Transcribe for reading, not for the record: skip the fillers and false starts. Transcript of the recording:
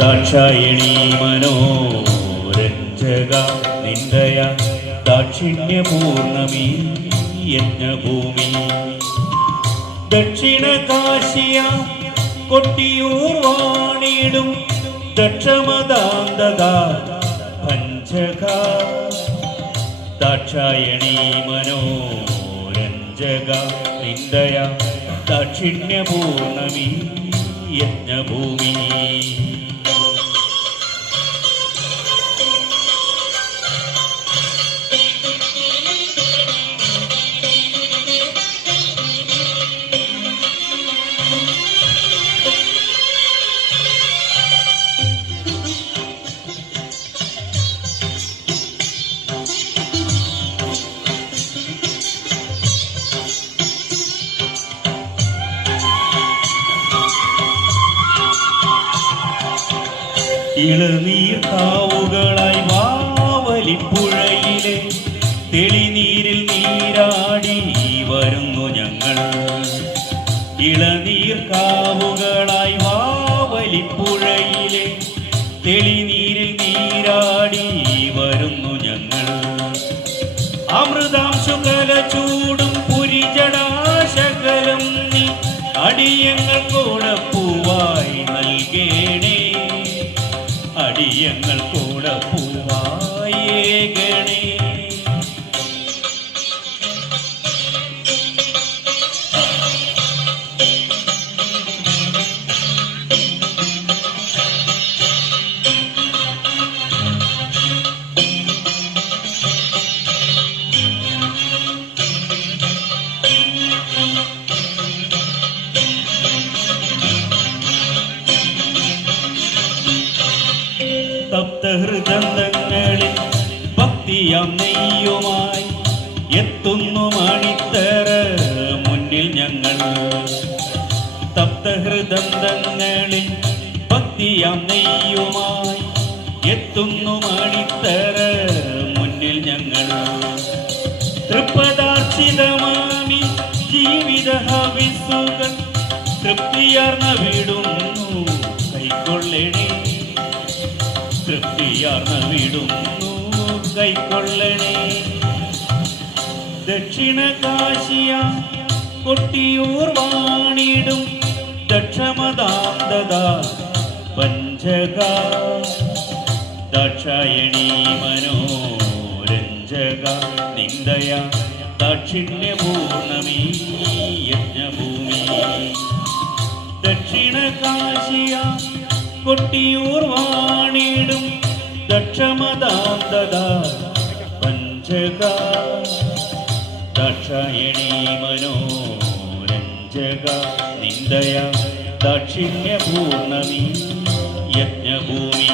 दाक्षायणी मनोरञ्जक निन्दय दाक्षिण्यपूर्णमी यज्ञभूमि दक्षिणकाश्या കൊട്ടിയൂർ വാണിടും ദക്ഷമദാന്തക പഞ്ചക ദാക്ഷായണി മനോരഞ്ജക നിന്ദയ ദാക്ഷിണ്യപൂർണമി യജ്ഞഭൂമി ഇളനീർ കാവുകളായി വാവലിപ്പുഴയിലെ തെളിനീരിൽ നീരാടി വരുന്നു ഞങ്ങൾ. ഇളനീർ കാവുകളായി വാവലിപ്പുഴയിലെ തെളിനീരിൽ നീരാടി വരുന്നു ഞങ്ങൾ. അമൃതാംശുകല ചൂടും പുരിജടാശകലം നീ അടിയങ്ങൾ കൂടപ്പൂവായി നൽകേണേ. അടിയങ്ങൾ കൂടെ പൂവായേകണേ. തപ്തഹൃദന്തങ്ങളിൽ ഭക്തിയാം നെയ്യുമായി എത്തുന്നു മണിത്തറ മുന്നിൽ ഞങ്ങൾ. തപ്തഹൃദന്തങ്ങളിൽ ഭക്തിയാം നെയ്യുമായി എത്തുന്നു മണിത്തറ മുന്നിൽ ഞങ്ങൾ. തൃപ്പദാർച്ചിതമാമി ജീവിത ഹവിസുകൾ തൃപ്തിയാർന്ന വിടുന്നു കൈക്കൊള്ളണേ. തൃപ്തിയാർന്ന വിടുന്നു കൈക്കൊള്ളണേ. ദക്ഷിണകാശിയ കൊട്ടിയൂർ വാണിടും ദക്ഷമദാന്തക പഞ്ചക ദാക്ഷായണി മനോരഞ്ജക നിന്ദയ ദാക്ഷിണ്യപൂർണമീ യജ്ഞഭൂമി. ദക്ഷിണകാശിയ കൊട്ടിയൂർ വാണിടും ദക്ഷമദാന്തക പഞ്ചക ദാക്ഷായണി മനോരഞ്ജക നിന്ദയ ദാക്ഷിണ്യപൂർണമീ യജ്ഞഭൂമി.